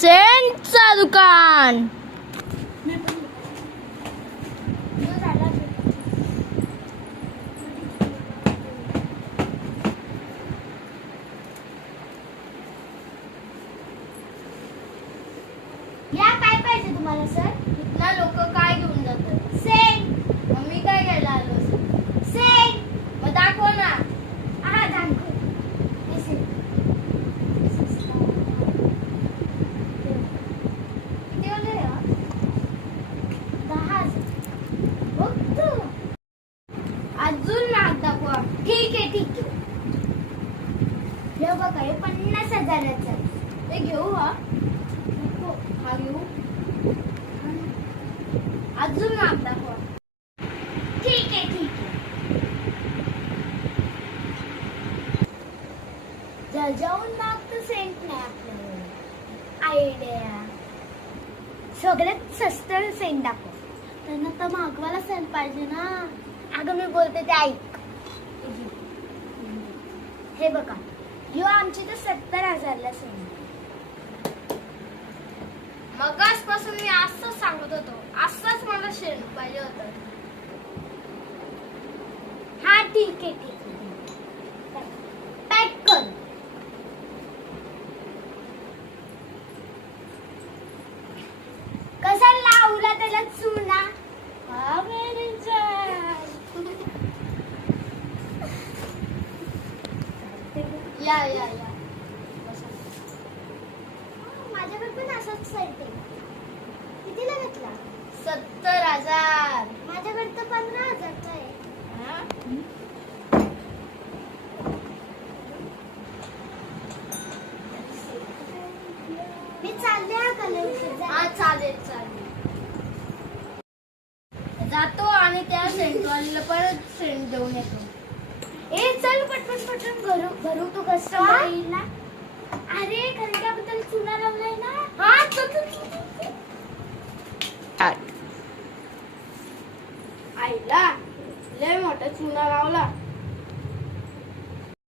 सेंटचा दुकान. या काय पाहिजे तुम्हाला सर? इथला लोक काय घेऊन जातात? सेंट. मम्मी काय घ्यायला आलो? सेंट. मग दाखव ना. हा दाखव. हे सेंट. किती वाले रे? 10,000. फक्त. अजून महाग दाखवा. ठीक आहे ठीक आहे. हे बघा हे 50,000चं आहे. ते घेऊ हा. नको. हा घेऊ. अजून महाग दाखवा. ठीक आहे ठीक आहे. जाऊन मागतं सेंट नाही आपल्याकडे. आयडिया. सगळ्यात स्वस्त सेंट दाखव. त्यांना तर मागवायला सेंट पाहिजे ना. अगं मी बोलते ते ऐक. हे बघा यो आमची तर 70,000ला सेंट. मगासपासून मी असंच सांगत होतो. असंच मला शेण पाहिजे होतं. हा ठीक आहे ठीक आहे. पॅक कर. कसा लावला त्याला चुना? हा मेरी जान. या या या. माझ्याकडे पण असाच सेट आहे. कितीला घेतला? 70,000. माझ्याकडे तर 15,000चा आहे. हा? मी चालले हा कलेक्शन. हा चालेल चालेल. जातो आणि त्या सेंटवालीला परत सेंट देऊन येतो. ए चल पटपट पटकन भरू तू कस्टमर येईल ना. अरे खरक्याबद्दल चुना लावलाय ना. हा चल. आईला लय मोठा चुना लावला.